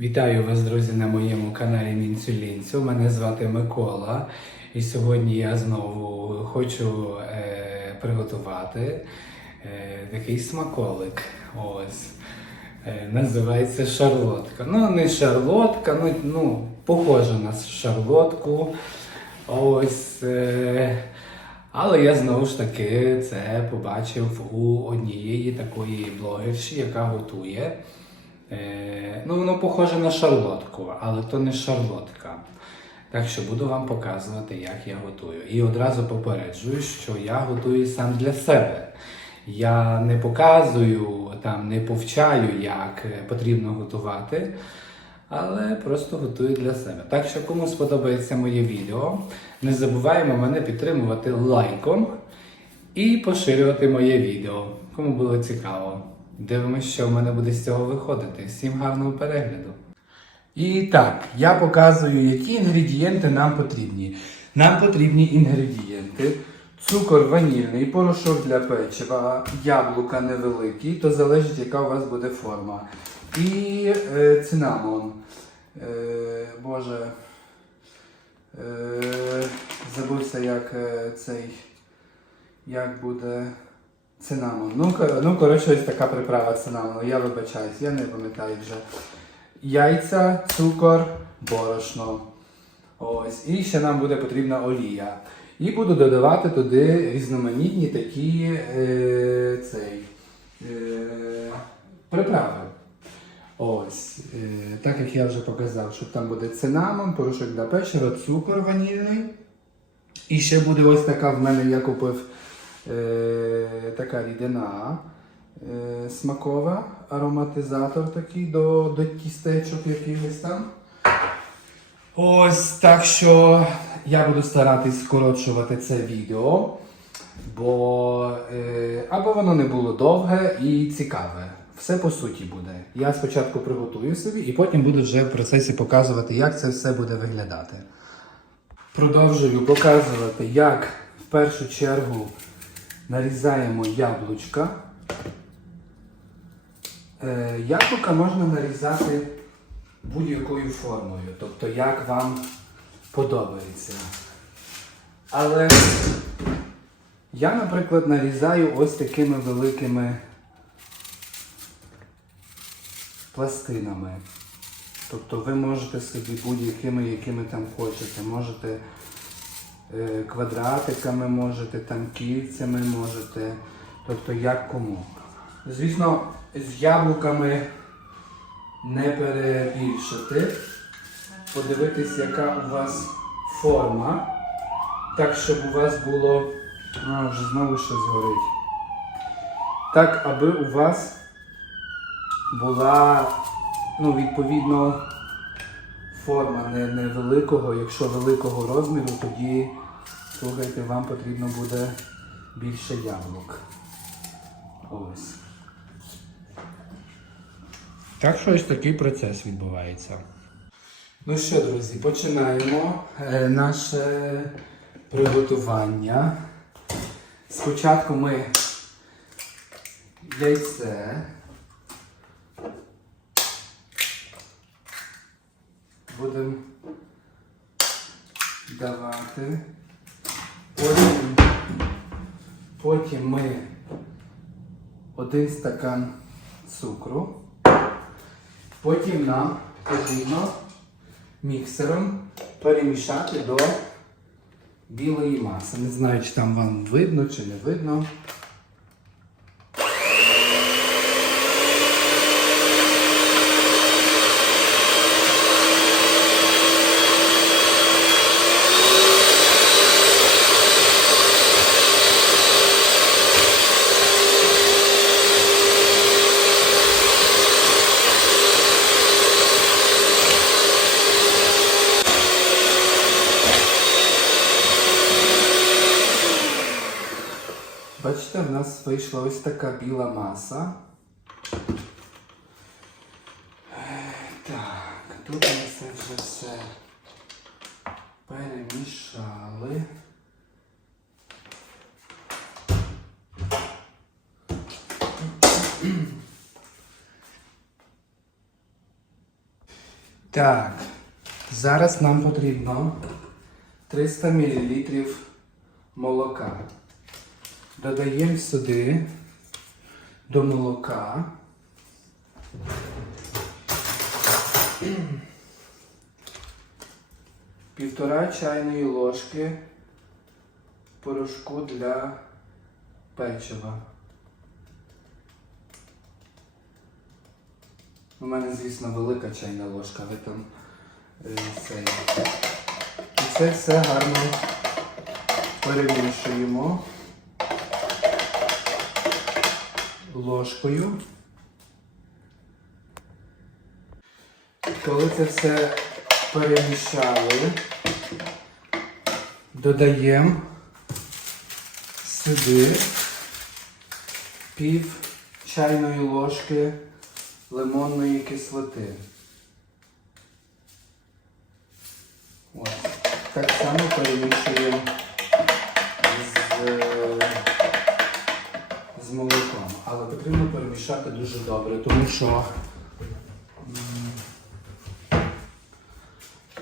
Вітаю вас, друзі, на моєму каналі Мінцюлінцю. Мене звати Микола, і сьогодні я знову хочу е, приготувати е, такий смаколик. Ось. Е, називається шарлотка. Ну, не шарлотка, ну, ну похоже на шарлотку. Ось. Е, але я знову ж таки це побачив у однієї такої блогерші, яка готує. Е, ну, воно похоже на шарлотку, але то не шарлотка. Так що буду вам показувати, як я готую. І одразу попереджую, що я готую сам для себе. Я не показую, там, не повчаю, як е, потрібно готувати, але просто готую для себе. Так що, кому сподобається моє відео, не забуваємо мене підтримувати лайком і поширювати моє відео. Кому було цікаво. Дивимось, що в мене буде з цього виходити. Всім гарного перегляду. І так, я показую, які інгредієнти нам потрібні. Нам потрібні інгредієнти. Цукор ванільний, порошок для печива, яблука невеликі, то залежить, яка у вас буде форма. І е, цинамон. Е, Боже. Е, забувся, як е, цей. Як буде. Цинамон. Ну, ну, коротше, ось така приправа цинамону. Я вибачаюсь, я не пам'ятаю вже. Яйця, цукор, борошно. Ось. І ще нам буде потрібна олія. І буду додавати туди різноманітні такі е, цей, е, приправи. Ось. Е, так як я вже показав, що там буде цинамон, порошок для печива, цукор ванільний. І ще буде ось така в мене я купив е, така рідина е, смакова, ароматизатор такий до, до тістечок якихось там. Ось так що я буду старатись скорочувати це відео, бо е, аби воно не було довге і цікаве. Все по суті буде. Я спочатку приготую собі і потім буду вже в процесі показувати, як це все буде виглядати. Продовжую показувати, як в першу чергу нарізаємо яблучка. Е, яблука можна нарізати будь-якою формою, тобто як вам подобається. Але я, наприклад, нарізаю ось такими великими пластинами. Тобто ви можете собі будь-якими, якими там хочете. Можете квадратиками, можете там кільцями, можете. Тобто як кому. Звісно, з яблуками не перебільшити. Подивитись, яка у вас форма. Так, щоб у вас було. А, вже знову щось горить. Так, аби у вас була, ну, відповідно, форма не, не великого. Якщо великого розміру, тоді, слухайте, вам потрібно буде більше яблук. Ось. Так що ось такий процес відбувається. Ну що, друзі, починаємо е, наше приготування. Спочатку ми яйце. Будемо давати. Потім, потім ми один стакан цукру. Потім нам потрібно міксером перемішати до білої маси. Не знаю, чи там вам видно, чи не видно. Бачите, в нас вийшла ось така біла маса. Так, тут ми це вже все перемішали. Так, зараз нам потрібно 300 мл молока. Додаємо сюди до молока. Півтора чайної ложки порошку для печива. У мене, звісно, велика чайна ложка, ви там е, цей. І це все гарно перемішуємо ложкою. Коли це все перемішали, додаємо сюди пів чайної ложки лимонної кислоти. Ось. Так само перемішуємо потрібно перемішати дуже добре, тому що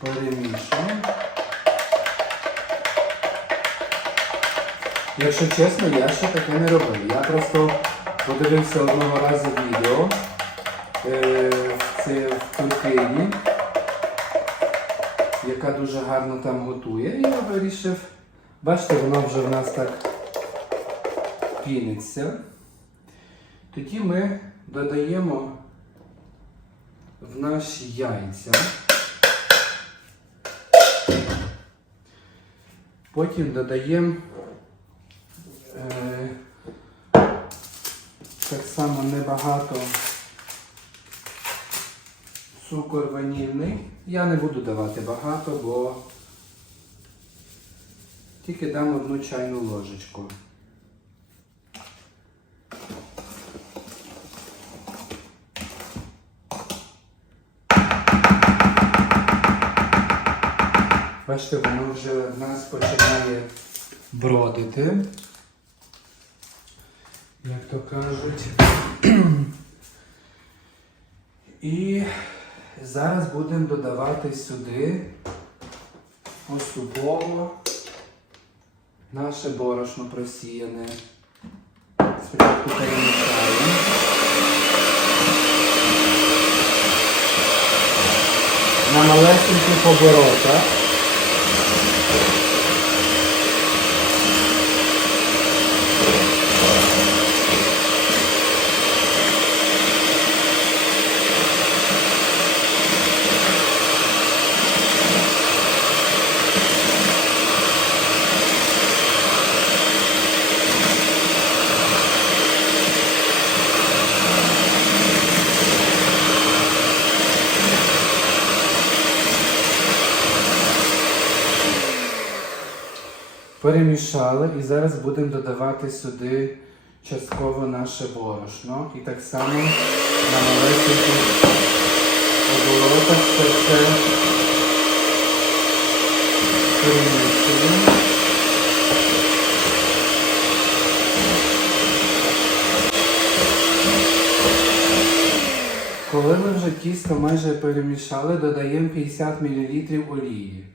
перемішуємо. Якщо чесно, я ще таке не робив. Я просто подивився одного разу відео е, це, в Туркині, яка дуже гарно там готує. І я вирішив, бачите, воно вже в нас так піниться. Тоді ми додаємо в наші яйця. Потім додаємо е, так само небагато цукор ванільний. Я не буду давати багато, бо тільки дам одну чайну ложечку. Бачите, воно вже в нас починає бродити. Як то кажуть. І зараз будемо додавати сюди поступово наше борошно просіяне. Спочатку перемішаємо. На малесеньких оборотах. Перемішали і зараз будемо додавати сюди частково наше борошно. І так само на маленьких оборотах це все перемішуємо. Коли ми вже тісто майже перемішали, додаємо 50 мл олії.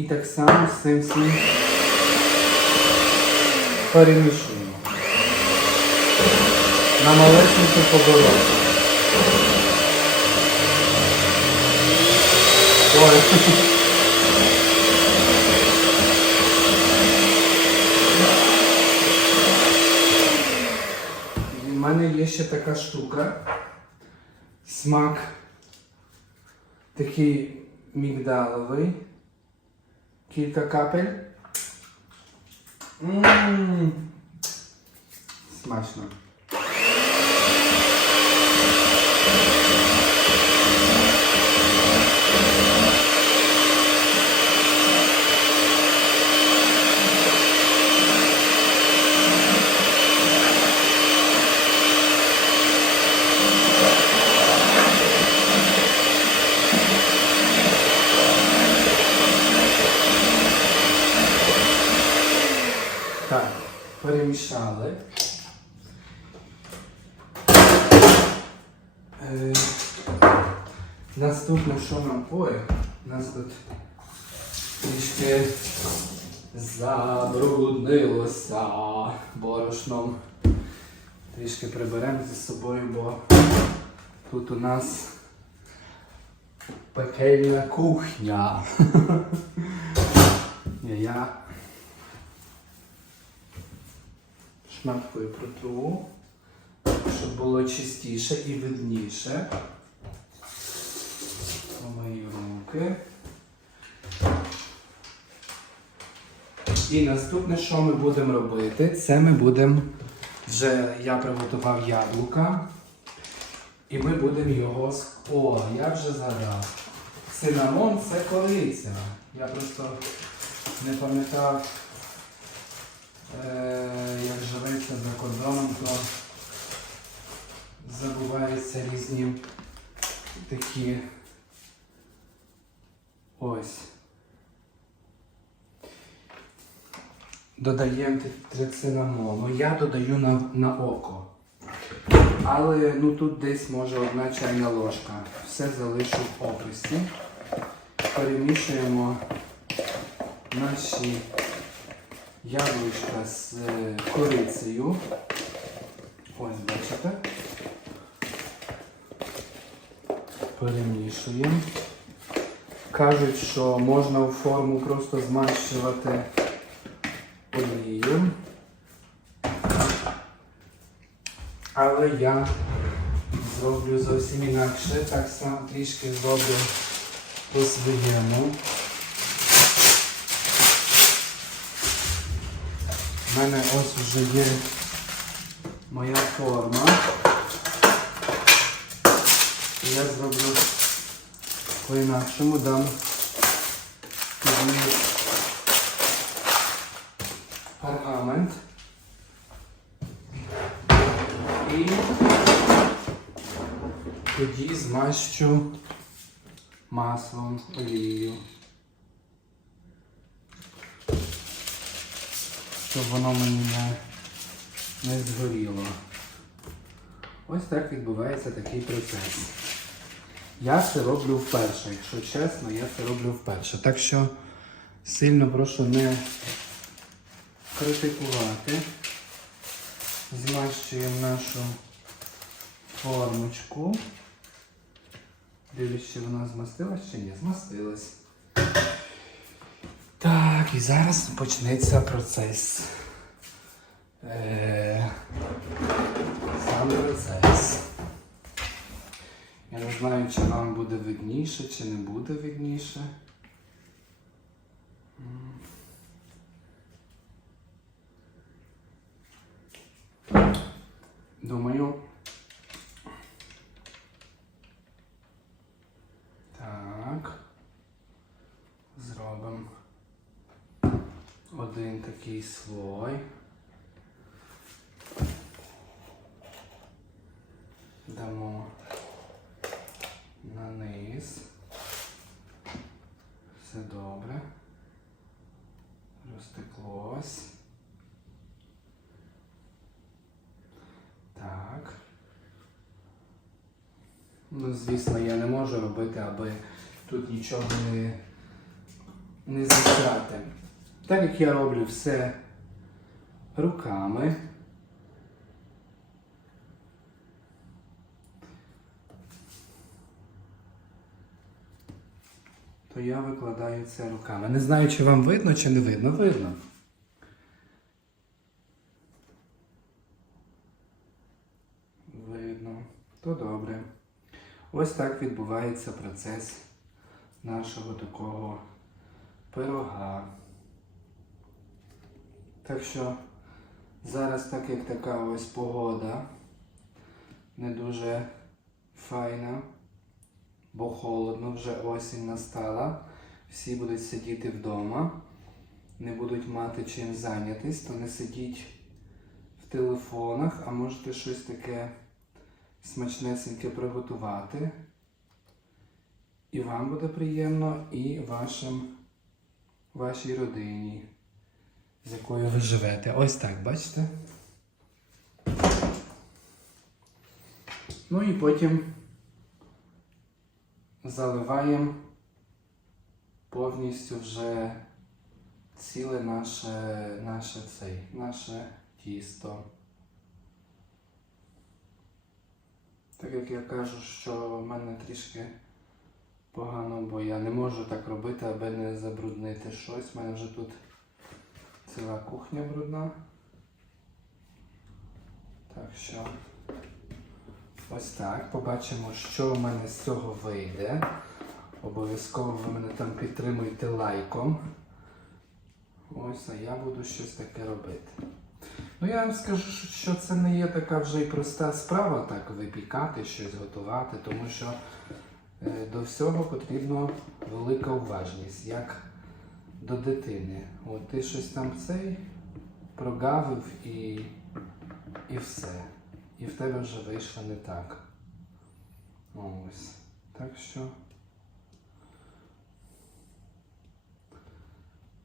І так само з цим всім перемішуємо. На малесеньких оборотах. Ой. У мене є ще така штука. Смак такий мігдаловий. Кілька капель. Ммм. Смачно. Так, перемішали. Е, Наступне, що нам. Ой, у нас тут трішки забруднилося борошном. Трішки приберемо зі собою, бо тут у нас пекельна кухня. Я шматкою протру, щоб було чистіше і видніше. Помию руки. І наступне, що ми будемо робити, це ми будемо вже я приготував яблука. І ми будемо його. О, я вже згадав. Цинамон це кориця. Я просто не пам'ятав, як живеться за кордоном, то забуваються різні такі ось. Додаємо трицинамону. Я додаю на, на око. Але ну тут десь може одна чайна ложка. Все залишу в описі. Перемішуємо наші яблучка з е, корицею. Ось бачите. Перемішуємо. Кажуть, що можна у форму просто змащувати олією. Але я зроблю зовсім інакше, так само трішки зроблю по-своєму. У мене ось вже є моя форма. Я зроблю по-інакшому дам пергамент. І тоді змащу маслом олією. Щоб воно мені не, не згоріло. Ось так відбувається такий процес. Я це роблю вперше, якщо чесно, я це роблю вперше. Так що сильно прошу не критикувати. Змащуємо нашу формочку. Дивлюсь, чи вона змастилась чи ні, змастилась. І зараз почнеться процес. Е, сам процес. Я не знаю, чи вам буде видніше, чи не буде видніше. Думаю. Так. Зробимо один такий слой. Дамо на низ. Все добре. Розтеклось. Так. Ну, звісно, я не можу робити, аби тут нічого не, не засрати. Так як я роблю все руками. То я викладаю це руками. Не знаю, чи вам видно, чи не видно. Видно. Видно. То добре. Ось так відбувається процес нашого такого пирога. Так що зараз, так як така ось погода, не дуже файна, бо холодно, вже осінь настала. Всі будуть сидіти вдома, не будуть мати чим зайнятись, то не сидіть в телефонах, а можете щось таке смачнесеньке приготувати. І вам буде приємно, і вашим, вашій родині, з якою ви живете. Ось так, бачите? Ну і потім заливаємо повністю вже ціле наше, наше, цей, наше тісто. Так як я кажу, що в мене трішки погано, бо я не можу так робити, аби не забруднити щось. У мене вже тут ціла кухня брудна. Так що ось так. Побачимо, що в мене з цього вийде. Обов'язково ви мене там підтримуйте лайком. Ось, а я буду щось таке робити. Ну я вам скажу, що це не є така вже й проста справа так випікати, щось готувати, тому що е, до всього потрібна велика уважність, як до дитини. От ти щось там цей прогавив і, і все. І в тебе вже вийшло не так. Ось. Так що.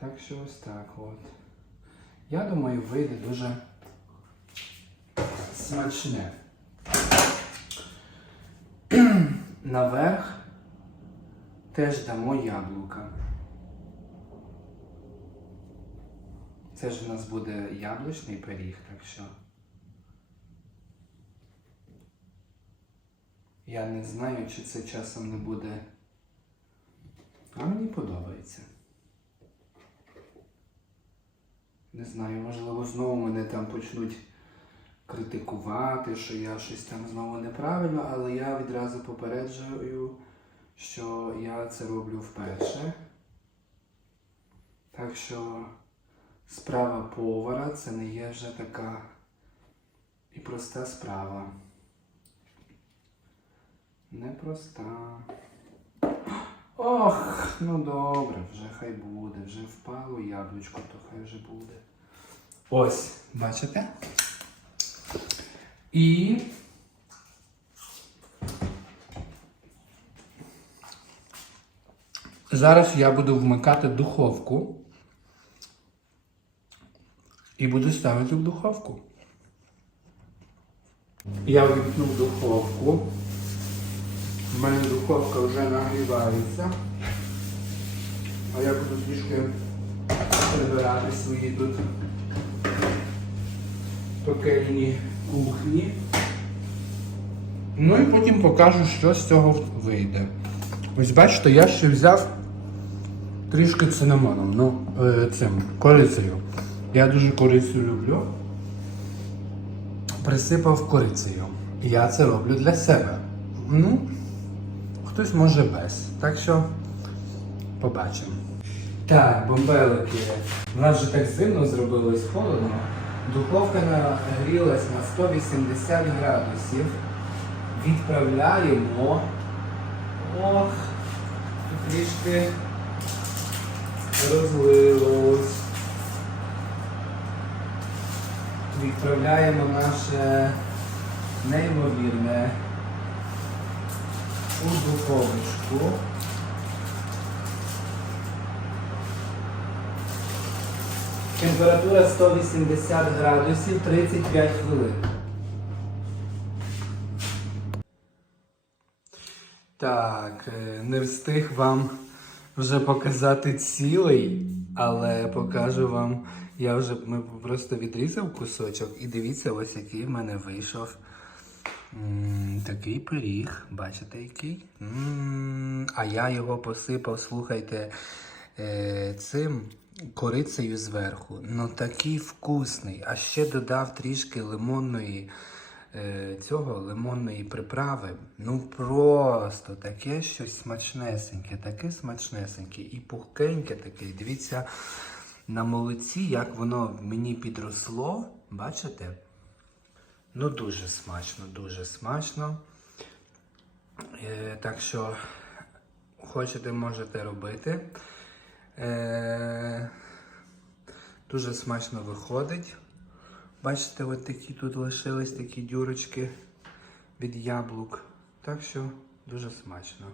Так що ось так от. Я думаю, вийде дуже смачне. Наверх теж дамо яблука. Це ж у нас буде яблучний пиріг, так що. Я не знаю, чи це часом не буде. А мені подобається. Не знаю, можливо, знову мене там почнуть критикувати, що я щось там знову неправильно, але я відразу попереджую, що я це роблю вперше. Так що справа повара це не є вже така і проста справа. Непроста. Ох, ну добре, вже хай буде, вже впало яблучко, то хай вже буде. Ось, бачите? І. Зараз я буду вмикати духовку. І буду ставити в духовку. Я вимкнув духовку. У мене духовка вже нагрівається. А я буду трішки прибирати свої тут пекельні кухні. Ну і потім покажу, що з цього вийде. Ось бачите, я ще взяв трішки цинамоном, ну, е, цим, корицею. Я дуже корицю люблю. Присипав корицею. Я це роблю для себе. Ну, хтось може без. Так що побачимо. Так, бомбелики. У нас вже так зимно зробилось холодно. Духовка нагрілась на 180 градусів. Відправляємо. Ох, трішки розлилось. Відправляємо наше неймовірне у духовочку. Температура 180 градусів 35 хвилин. Так, е, не встиг вам вже показати цілий, але покажу вам. Я вже ми просто відрізав кусочок і дивіться, ось який в мене вийшов. Такий пиріг, бачите який? А я його посипав, слухайте, е, цим корицею зверху. Ну такий вкусний. А ще додав трішки лимонної е, цього лимонної приправи. Ну просто таке щось смачнесеньке, таке смачнесеньке і пухкеньке таке. Дивіться на молоці, як воно мені підросло. Бачите? Ну, дуже смачно, дуже смачно. Е, так що хочете, можете робити. Е, дуже смачно виходить. Бачите, от такі тут лишились такі дюрочки від яблук. Так що дуже смачно.